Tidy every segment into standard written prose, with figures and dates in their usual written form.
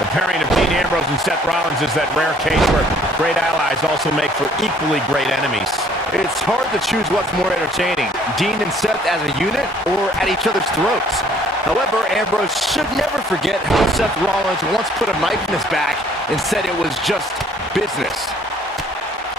The pairing of Dean Ambrose and Seth Rollins is that rare case where great allies also make for equally great enemies. It's hard to choose what's more entertaining, Dean and Seth as a unit or at each other's throats. However, Ambrose should never forget how Seth Rollins once put a knife in his back and said it was just business.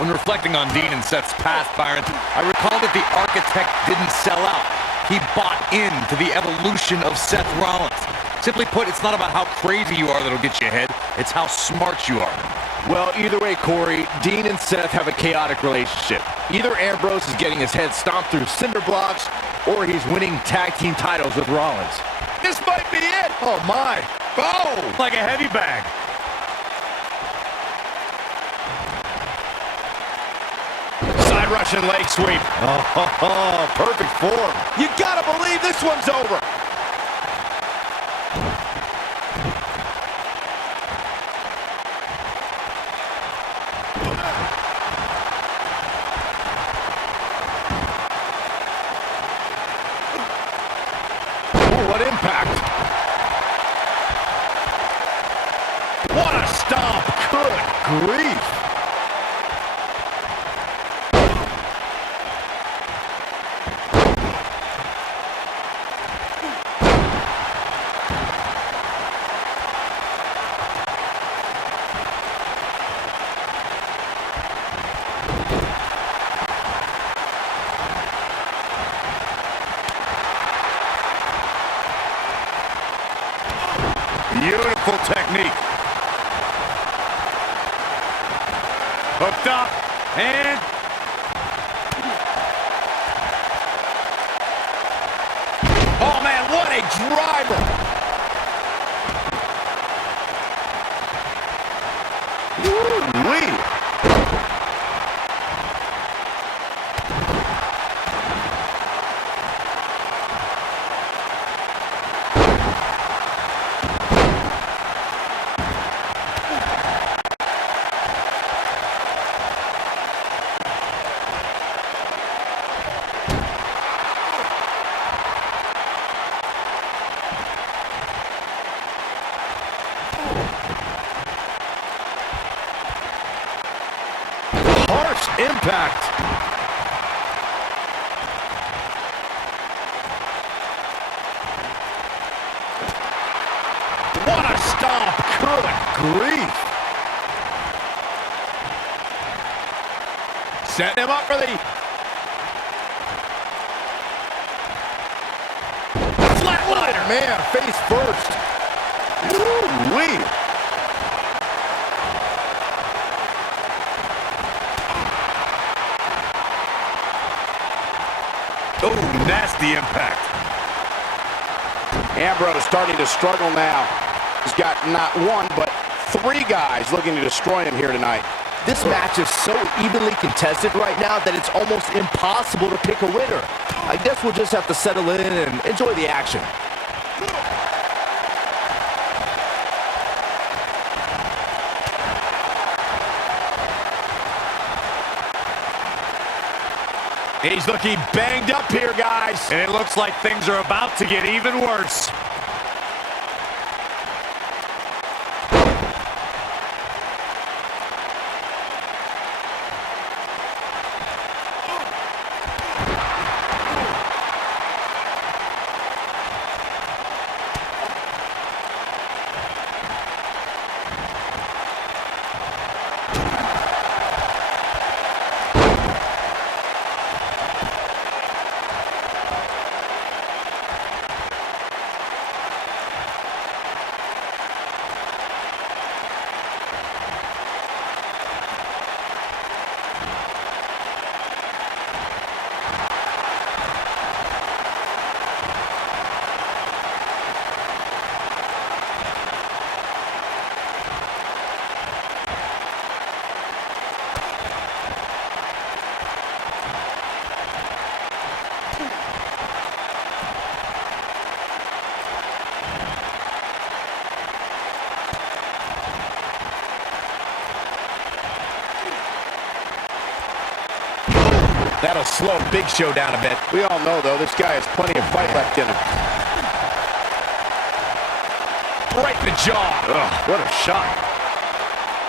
When reflecting on Dean and Seth's past, Byron, I recall that the Architect didn't sell out. He bought into the evolution of Seth Rollins. Simply put, it's not about how crazy you are that'll get you ahead, it's how smart you are. Well, either way, Corey, Dean and Seth have a chaotic relationship. Either Ambrose is getting his head stomped through cinder blocks, or he's winning tag team titles with Rollins. This might be it! Oh my! Oh! Like a heavy bag. Side Russian leg sweep. Oh, perfect form. You gotta believe this one's over. What impact! What a stomp! Good grief! Beautiful technique. Hooked up, and... oh man, what a driver! Woo-wee! Impact. What a stomp. Good grief. Setting him up for the flatliner. Man, face first. Woo-wee. Oh, nasty impact. Ambrose starting to struggle now. He's got not one, but three guys looking to destroy him here tonight. This match is so evenly contested right now that it's almost impossible to pick a winner. I guess we'll just have to settle in and enjoy the action. He's looking banged up here, guys. And it looks like things are about to get even worse. That'll slow Big Show down a bit. We all know, though, this guy has plenty of fight left in him. Right in the jaw. Ugh, what a shot.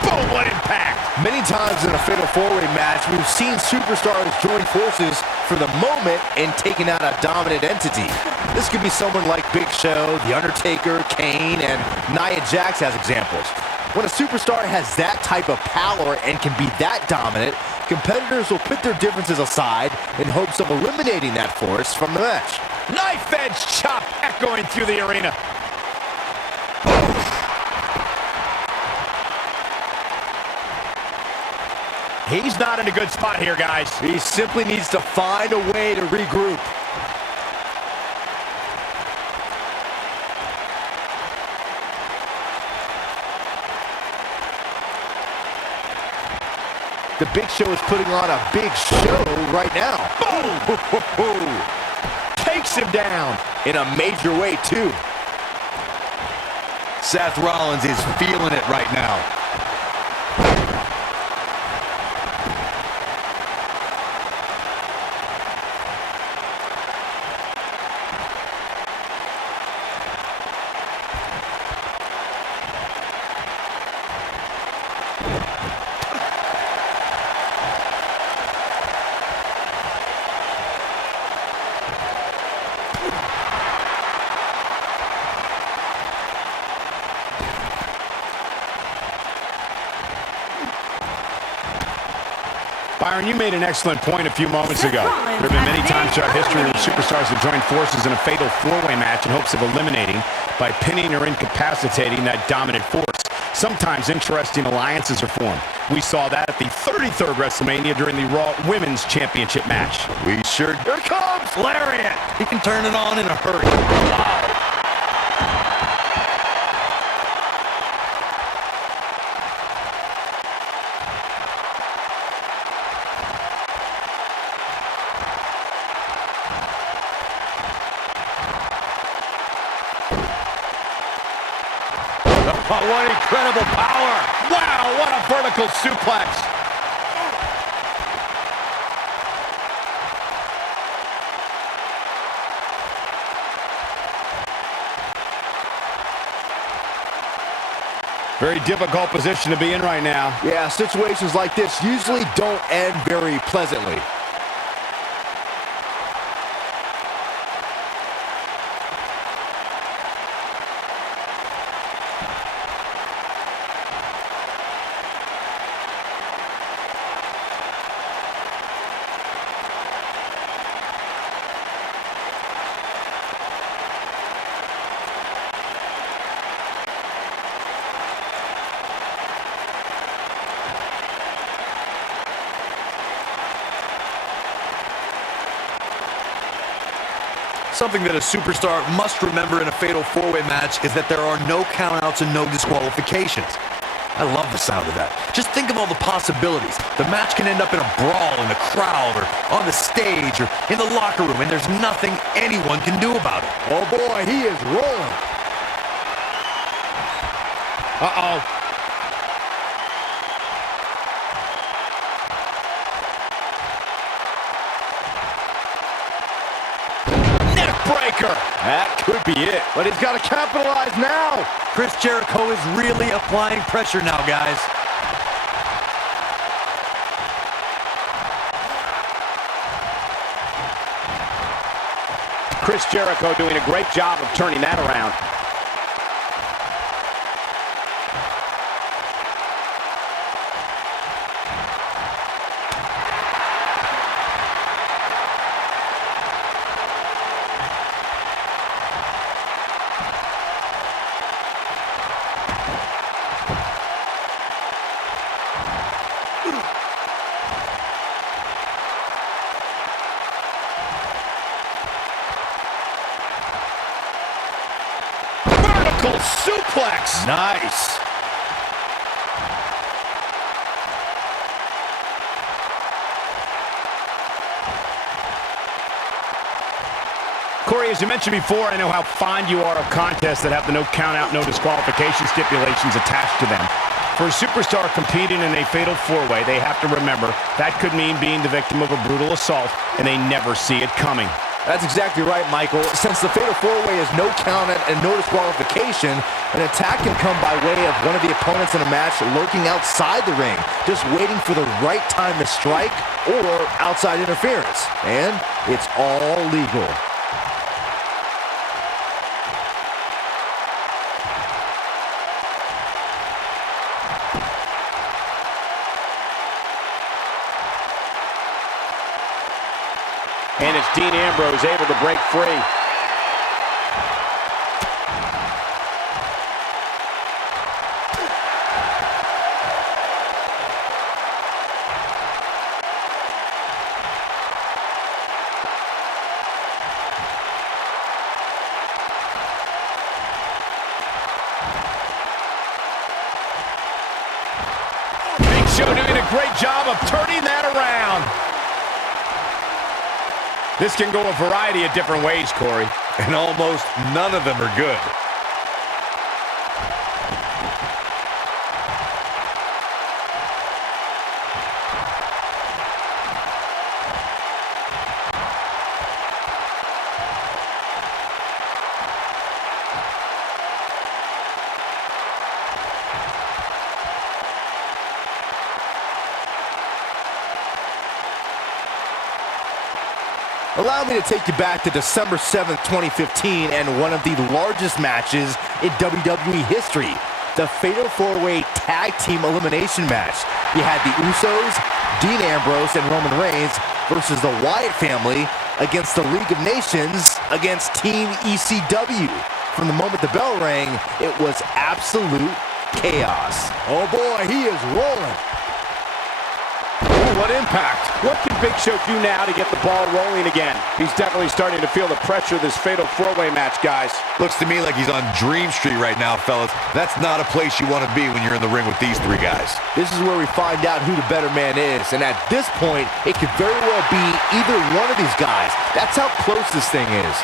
Boom, what impact. Many times in a fatal four-way match, we've seen superstars join forces for the moment and taking out a dominant entity. This could be someone like Big Show, The Undertaker, Kane, and Nia Jax as examples. When a superstar has that type of power and can be that dominant, competitors will put their differences aside in hopes of eliminating that force from the match. Knife edge chop echoing through the arena. He's not in a good spot here, guys. He simply needs to find a way to regroup. The Big Show is putting on a big show right now. Boom! Takes him down. In a major way, too. Seth Rollins is feeling it right now. Byron, you made an excellent point a few moments ago. There have been many times throughout history where superstars have joined forces in a fatal four-way match in hopes of eliminating, by pinning or incapacitating, that dominant force. Sometimes interesting alliances are formed. We saw that at the 33rd WrestleMania during the Raw Women's Championship match. We sure... Here it comes! Lariat! He can turn it on in a hurry. Wow. Oh, what incredible power! Wow, what a vertical suplex! Very difficult position to be in right now. Yeah, situations like this usually don't end very pleasantly. Something that a superstar must remember in a fatal four-way match is that there are no countouts and no disqualifications. I love the sound of that. Just think of all the possibilities. The match can end up in a brawl in the crowd or on the stage or in the locker room, and there's nothing anyone can do about it. Oh boy, he is rolling. Uh-oh. Breaker. That could be it, but he's got to capitalize now. Chris Jericho is really applying pressure now, guys. Chris Jericho doing a great job of turning that around. Suplex. Nice. Corey, as you mentioned before, I know how fond you are of contests that have the no count-out, no disqualification stipulations attached to them. For a superstar competing in a fatal four-way, they have to remember that could mean being the victim of a brutal assault, and they never see it coming. That's exactly right, Michael. Since the Fatal 4-Way is no count and no disqualification, an attack can come by way of one of the opponents in a match lurking outside the ring, just waiting for the right time to strike or outside interference. And it's all legal. And it's Dean Ambrose able to break free. Big Show doing a great job of turning that around. This can go a variety of different ways, Corey. And almost none of them are good. Allow me to take you back to December 7th, 2015, and one of the largest matches in WWE history, the Fatal 4-Way Tag Team Elimination match. You had the Usos, Dean Ambrose, and Roman Reigns versus the Wyatt family against the League of Nations against Team ECW. From the moment the bell rang, it was absolute chaos. Oh boy, he is rolling. What impact. What can Big Show do now to get the ball rolling again? He's definitely starting to feel the pressure of this Fatal 4-Way match, guys. Looks to me like he's on Dream Street right now, fellas. That's not a place you want to be when you're in the ring with these three guys. This is where we find out who the better man is, and at this point, it could very well be either one of these guys. That's how close this thing is.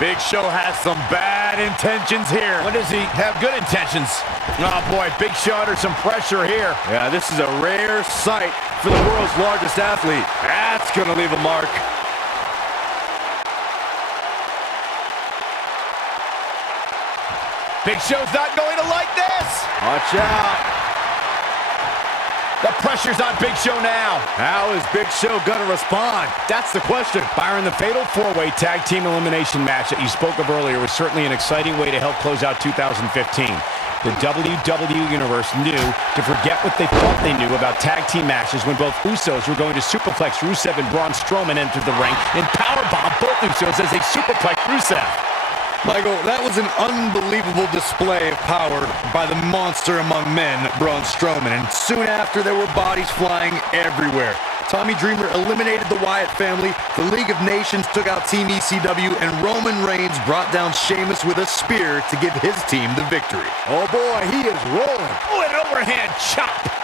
Big Show has some bad intentions here. When does he have good intentions? Oh boy, Big Show under some pressure here. Yeah, this is a rare sight for the world's largest athlete. That's gonna leave a mark. Big Show's not going to like this. Watch out. The pressure's on Big Show now. How is Big Show gonna respond? That's the question. Byron, the Fatal 4-Way Tag Team Elimination match that you spoke of earlier was certainly an exciting way to help close out 2015. The WWE Universe knew to forget what they thought they knew about tag team matches when both Usos were going to superplex Rusev and Braun Strowman entered the ring and powerbomb both Usos as they superplex Rusev. Michael, that was an unbelievable display of power by the monster among men, Braun Strowman, and soon after there were bodies flying everywhere. Tommy Dreamer eliminated the Wyatt family, the League of Nations took out Team ECW, and Roman Reigns brought down Sheamus with a spear to give his team the victory. Oh boy, he is rolling. Oh, an overhand chop.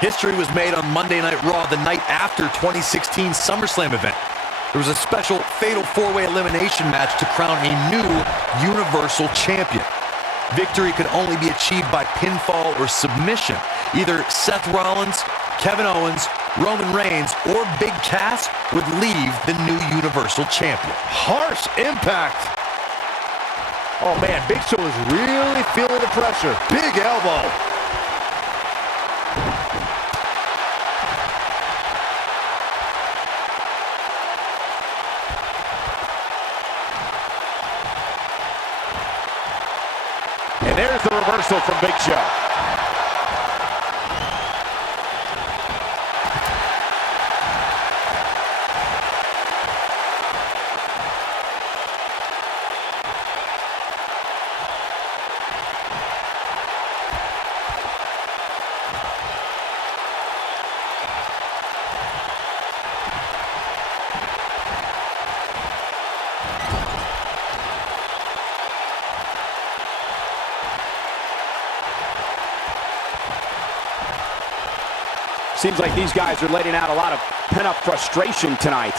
History was made on Monday Night Raw the night after 2016 SummerSlam event. There was a special Fatal 4-Way Elimination match to crown a new Universal Champion. Victory could only be achieved by pinfall or submission. Either Seth Rollins, Kevin Owens, Roman Reigns, or Big Cass would leave the new Universal Champion. Harsh impact. Oh man, Big Show is really feeling the pressure. Big elbow. And there's the reversal from Big Show. Seems like these guys are letting out a lot of pent-up frustration tonight.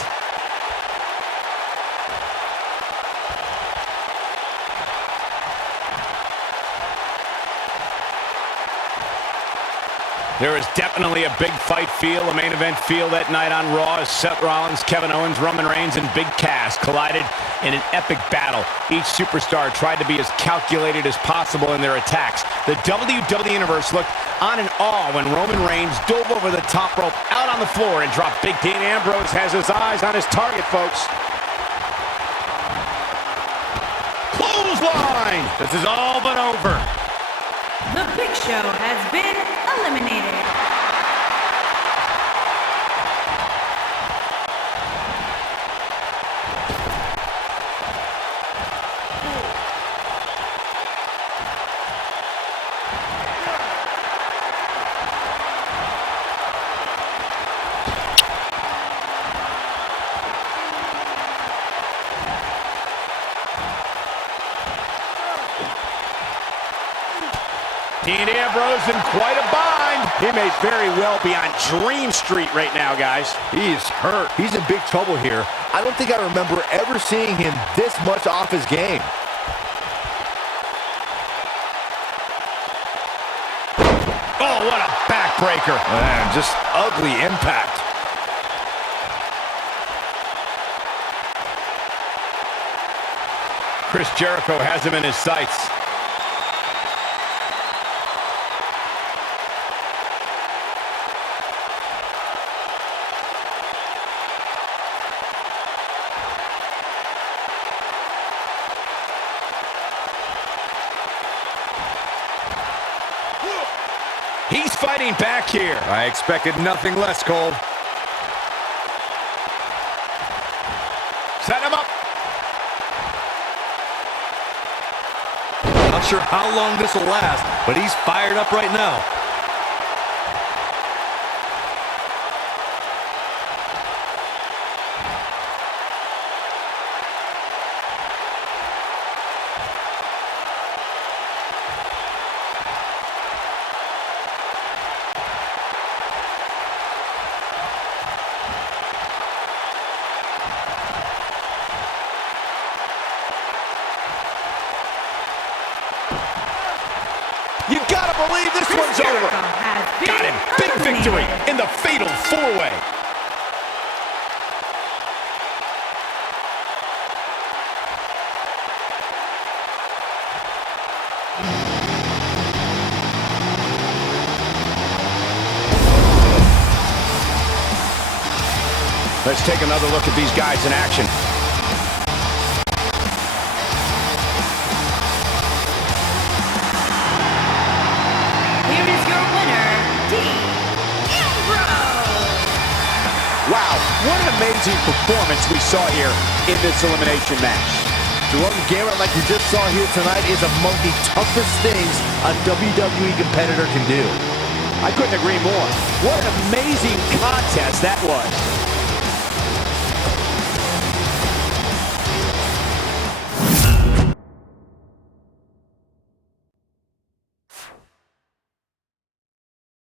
There is definitely a big fight feel, a main event feel that night on Raw as Seth Rollins, Kevin Owens, Roman Reigns, and Big Cass collided in an epic battle. Each superstar tried to be as calculated as possible in their attacks. The WWE Universe looked on in awe when Roman Reigns dove over the top rope out on the floor and dropped Big Dean Ambrose has his eyes on his target, folks. Clothesline! This is all but over. The Big Show has been eliminated. Dean Ambrose in quite a bind. He may very well be on Dream Street right now, guys. He is hurt. He's in big trouble here. I don't think I remember ever seeing him this much off his game. Oh, what a backbreaker. Man, just ugly impact. Chris Jericho has him in his sights. He's fighting back here. I expected nothing less, Cole. Set him up. Not sure how long this will last, but he's fired up right now. You gotta believe this one's over. Got him. Big victory in the fatal four-way. Let's take another look at these guys in action. Here is your winner, Dean Ambrose. Wow, what an amazing performance we saw here in this elimination match. To run the gamut like we just saw here tonight is among the toughest things a WWE competitor can do. I couldn't agree more. What an amazing contest that was.